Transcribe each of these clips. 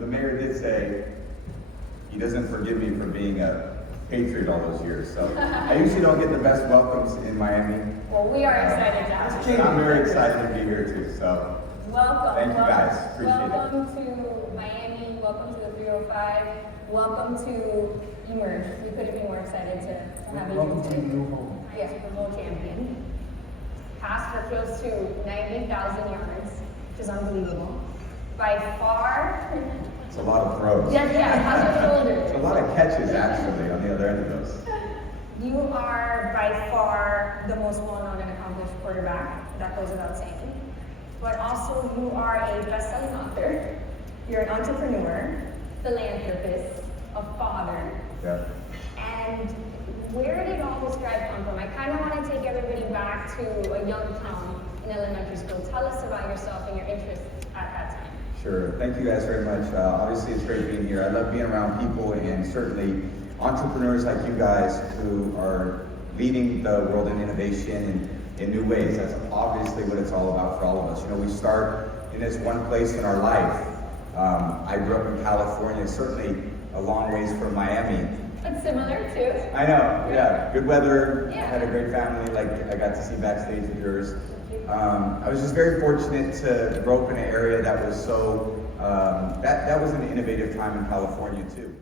the mayor did say he doesn't forgive me for being a Patriot all those years. So I usually don't get the best welcomes in Miami. Well, we are excited to have you. I'm very excited to be here too. So Welcome. thank you guys. Appreciate it. Welcome to Miami. Welcome to the 305. Welcome to Emerge. We couldn't be more excited to have you Welcome to today. your new home. Yes, Super Bowl champion. Passed for close to 90,000 yards, which is unbelievable. By far. It's a lot of throws. Yeah, how's your shoulder? It's a lot of catches actually on the other end of those. You are by far the most well-known and accomplished quarterback. That goes without saying. But also, you are a best-selling author. You're an entrepreneur, philanthropist, a father. Yeah. And where did all this drive come from? I kind of want to take everybody back to a young Tom in elementary school. Tell us about yourself and your interests at that time. Sure. Thank you guys very much. Obviously, it's great being here. I love being around people and certainly entrepreneurs like you guys who are leading the world in innovation and in new ways. That's obviously what it's all about for all of us. You know, we start in this one place in our life. I grew up in California, certainly a long ways from Miami. That's similar too. I know, yeah. Good weather. Yeah. I had a great family, like I got to see backstage with yours. I was just very fortunate to grow up in an area that was so, that was an innovative time in California too.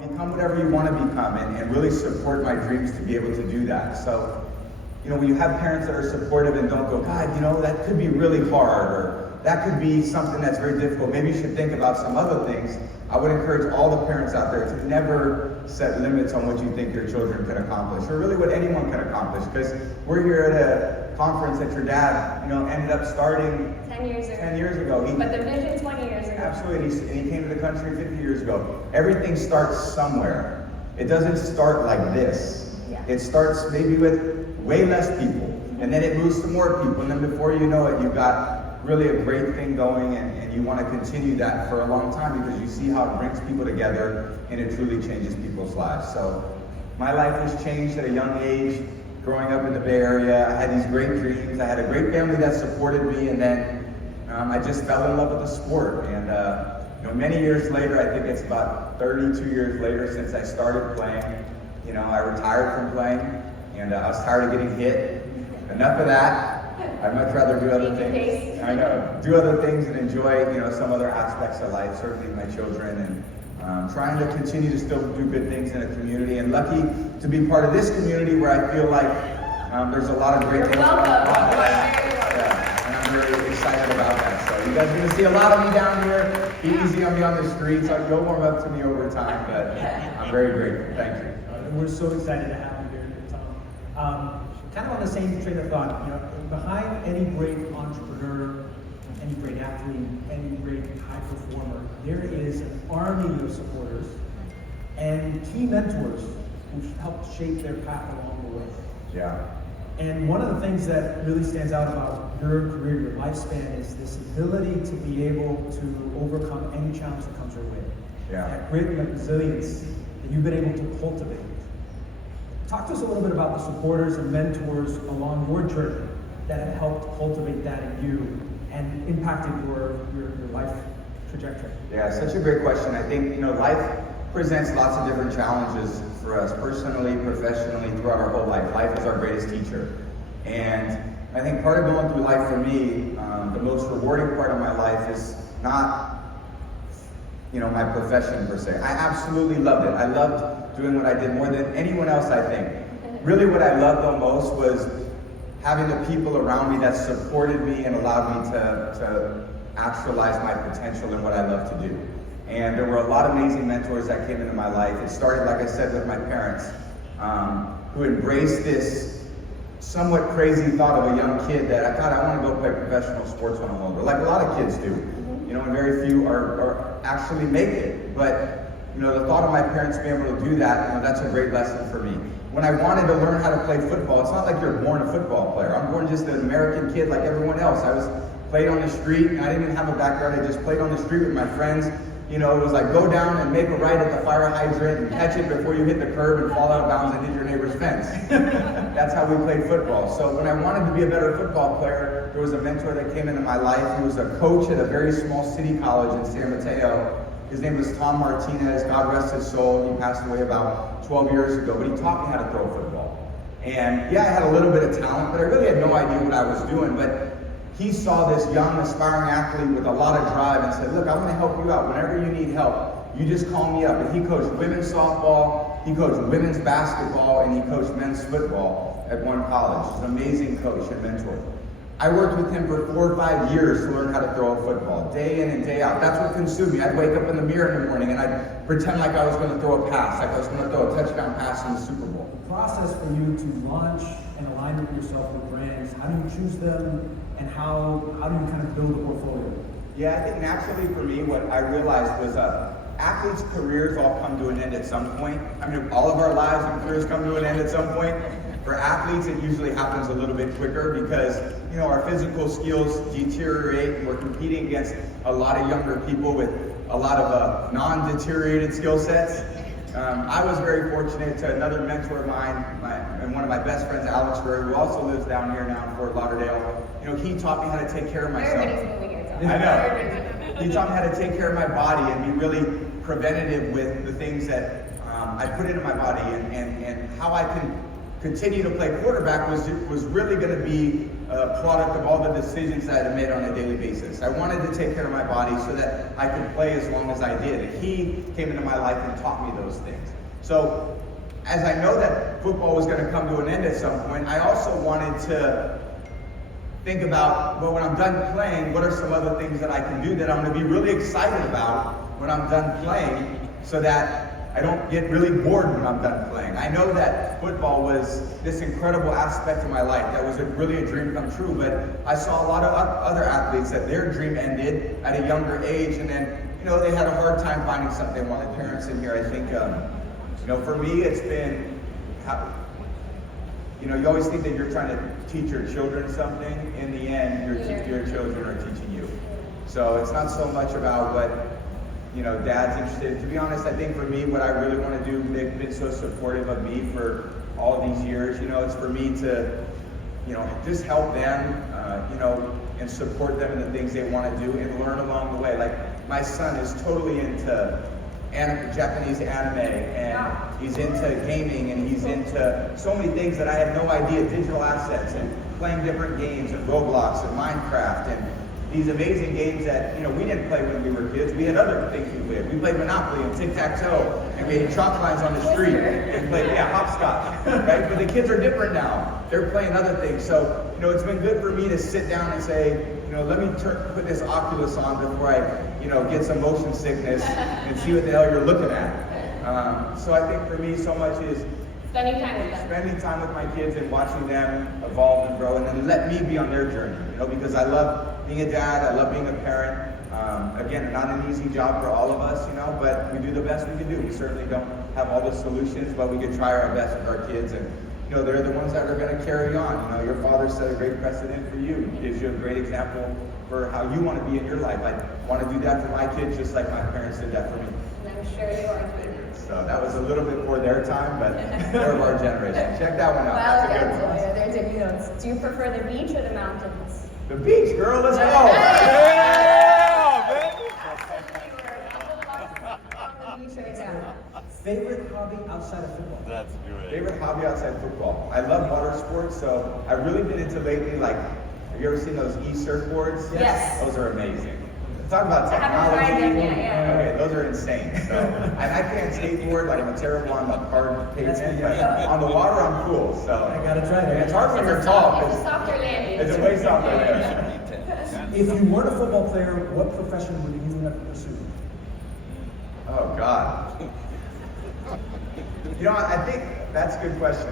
Become whatever you want to become and really support my dreams to be able to do that. So, you know, when you have parents that are supportive and don't go, God, you know, that could be really hard, or that could be something that's very difficult. Maybe you should think about some other things. I would encourage all the parents out there to never set limits on what you think your children can accomplish, or really what anyone can accomplish. Because we're here at a conference that your dad, you know, ended up starting 10 years ago. 10 years ago. But the vision 20 years ago. Absolutely, and he came to the country 50 years ago. Everything starts somewhere. It doesn't start like this. Yeah. It starts maybe with way less people, and then it moves to more people, and then before you know it, you've got really a great thing going, and you want to continue that for a long time because you see how it brings people together and it truly changes people's lives. So my life was changed at a young age, growing up in the Bay Area. I had these great dreams. I had a great family that supported me, and then I just fell in love with the sport. And you know, many years later, I think it's about 32 years later since I started playing, you know, I retired from playing, and I was tired of getting hit. Enough of that. I'd much rather do other things. I know, do other things and enjoy, you know, some other aspects of life, certainly my children, and trying to continue to still do good things in a community. And lucky to be part of this community where I feel like there's a lot of great things going on. Yeah, and I'm very excited about that. So you guys are going to see a lot of me down here. Be easy on me on the streets. You'll warm up to me over time, but I'm very grateful. Thank you. We're so excited to have you here, Tom. Kind of on the same train of thought, you know, behind any great entrepreneur, any great athlete, any great high performer, there is an army of supporters and key mentors who've helped shape their path along the way. Yeah. And one of the things that really stands out about your career, your lifespan, is this ability to be able to overcome any challenge that comes your way. Yeah. That grit and that resilience that you've been able to cultivate. Talk to us a little bit about the supporters and mentors along your journey that have helped cultivate that in you and impacted your life trajectory. Yeah, such a great question. I think, you know, life presents lots of different challenges for us personally, professionally, throughout our whole life. Life is our greatest teacher. And I think part of going through life for me, the most rewarding part of my life is not, you know, my profession per se. I absolutely loved it. I loved doing what I did more than anyone else, I think. Really what I loved the most was having the people around me that supported me and allowed me to actualize my potential in what I love to do. And there were a lot of amazing mentors that came into my life. It started, like I said, with my parents, who embraced this somewhat crazy thought of a young kid that, God, I want to go play professional sports when I'm older, like a lot of kids do. You know, and very few are actually make it. But you know, the thought of my parents being able to do that, you know, that's a great lesson for me. When I wanted to learn how to play football, it's not like you're born a football player. I'm born just an American kid like everyone else. I was played on the street, and I didn't even have a background. I just played on the street with my friends. you know, it was like go down and make a right at the fire hydrant and catch it before you hit the curb and fall out of bounds and hit your neighbor's fence. That's how we played football. So when I wanted to be a better football player, there was a mentor that came into my life. He was a coach at a very small city college in San Mateo. His name was Tom Martinez. God rest his soul. He passed away about 12 years ago, but he taught me how to throw a football. And yeah, I had a little bit of talent, but I really had no idea what I was doing. But he saw this young, aspiring athlete with a lot of drive and said, look, I want to help you out. Whenever you need help, you just call me up. And he coached women's softball, he coached women's basketball, and he coached men's football at one college. He's an amazing coach and mentor. I worked with him for 4 or 5 years to learn how to throw a football, day in and day out. That's what consumed me. I'd wake up in the mirror in the morning and I'd pretend like I was going to throw a pass, like I was going to throw a touchdown pass in the Super Bowl. The process for you to launch and align with yourself with brands, how do you choose them, and how do you kind of build a portfolio? Yeah, I think naturally for me, what I realized was athletes' careers all come to an end at some point. I mean, all of our lives and careers come to an end at some point. For athletes, it usually happens a little bit quicker because, you know, our physical skills deteriorate and we're competing against a lot of younger people with a lot of non-deteriorated skill sets. I was very fortunate to another mentor of mine, and one of my best friends, Alex Berg, who also lives down here now in Fort Lauderdale. You know, he taught me how to take care of myself. Everybody's moving here. I know. He taught me how to take care of my body and be really preventative with the things that I put into my body, and how I can continue to play quarterback was really going to be a product of all the decisions that I made on a daily basis. I wanted to take care of my body so that I could play as long as I did. And he came into my life and taught me those things. So as I know that football was going to come to an end at some point, I also wanted to think about, well, when I'm done playing, what are some other things that I can do that I'm going to be really excited about when I'm done playing, so that I don't get really bored when I'm done playing. I know that football was this incredible aspect of my life. That was really a dream come true, but I saw a lot of other athletes that their dream ended at a younger age, and then, you know, they had a hard time finding something. One of the parents in here, I think, you know, for me, it's been, you know, you always think that you're trying to teach your children something. In the end, your children are teaching you. So it's not so much about what, you know, dad's interested. To be honest, I think for me, what I really want to do, they've been so supportive of me for all of these years. You know, it's for me to, you know, just help them, you know, and support them in the things they want to do and learn along the way. Like, my son is totally into Japanese anime, and he's into gaming, and he's into so many things that I had no idea, digital assets, and playing different games, and Roblox, and Minecraft, and these amazing games that, you know, we didn't play when we were kids. We had other things we played. We played Monopoly and Tic-Tac-Toe, and we had chalk lines on the street, and played, hopscotch, right? But the kids are different now. They're playing other things. So, you know, it's been good for me to sit down and say, you know, let me put this Oculus on before I, you know, get some motion sickness and see what the hell you're looking at. So I think for me, so much is Spending time with them. spending time with my kids and watching them evolve and grow, and then let me be on their journey, you know, because I love being a dad, I love being a parent. Again, not an easy job for all of us, you know, but we do the best we can do. We certainly don't have all the solutions, but we can try our best with our kids, and, you know, they're the ones that are going to carry on. You know, your father set a great precedent for you. He gives you a great example for how you want to be in your life. I want to do that for my kids just like my parents did that for me. And I'm sure you are. So that was a little bit for their time, but more of our generation. Check that one out. Well, That's a good one. yeah, they're taking notes. Do you prefer the beach or the mountains? The beach, girl, let's go. Favorite hobby outside of football? That's great. Favorite hobby outside football? I love water sports, so I've really been into lately, like, have you ever seen those e-surfboards? Yes. Those are amazing. Talk about I haven't technology. tried them yet, yeah. Okay, those are insane. So, and I can't skateboard, like, I'm a terrible on the hard pavement, but on the water I'm cool. So I gotta try that. And it's hard when you're tall. It's a softer landing. It's a way softer landing. If you weren't a football player, what profession would you have pursued? Oh God. You know, I think that's a good question.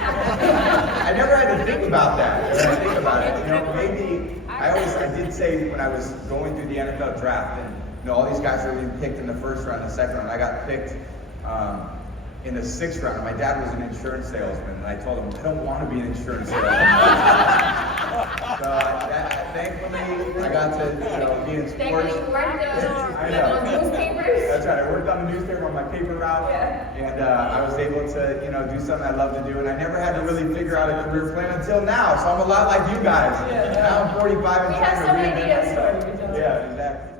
I never had to think about that. When I think about it, you know, maybe I did say when I was going through the NFL draft, and, you know, all these guys were being picked in the first round, the second round. I got picked in the sixth round. My dad was an insurance salesman, and I told him I don't want to be an insurance salesman. Thankfully, I got to, be in Thankfully, sports. you worked I on know. those newspapers. That's right. I worked on the newspaper on my paper route, Yeah. and I was able to, do something I love to do. And I never had to really figure out a career plan until now. So I'm a lot like you guys. Yeah. Now I'm 45 and We trying have to some reinvent ideas myself. for you, John. Yeah, exactly.